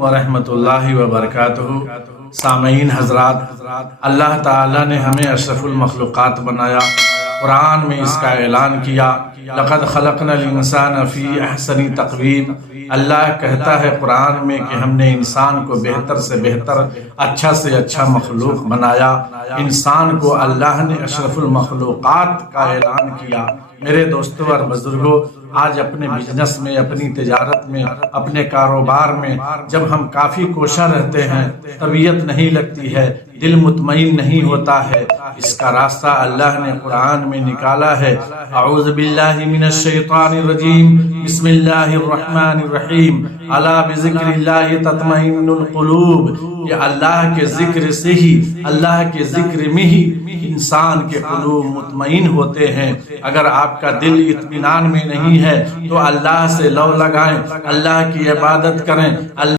ورحمۃ اللہ وبرکاتہ۔ سامعین حضرات، اللہ تعالیٰ نے ہمیں اشرف المخلوقات بنایا، قرآن میں اس کا اعلان کیا، لقد خلقنا الانسان فی احسن تقویم۔ اللہ کہتا ہے قرآن میں کہ ہم نے انسان کو بہتر سے بہتر، اچھا سے اچھا مخلوق بنایا۔ انسان کو اللہ نے اشرف المخلوقات کا اعلان کیا۔ میرے دوستوں اور بزرگوں، آج اپنے بزنس میں، اپنی تجارت میں، اپنے کاروبار میں جب ہم کافی کوشاں رہتے ہیں، طبیعت نہیں لگتی ہے، دل مطمئن نہیں ہوتا ہے، اس کا راستہ اللہ نے قرآن میں نکالا ہے۔ اعوذ باللہ من الشیطان الرجیم، بسم اللہ الرحمن الرحیم، الا بذکر اللہ تطمئن القلوب۔ کہ اللہ کے ذکر سے ہی، اللہ کے ذکر میں ہی انسان کے قلوب مطمئن ہوتے ہیں۔ اگر آپ کا دل اطمینان میں نہیں ہے تو اللہ سے لو لگائیں، اللہ کی عبادت کریں، اللہ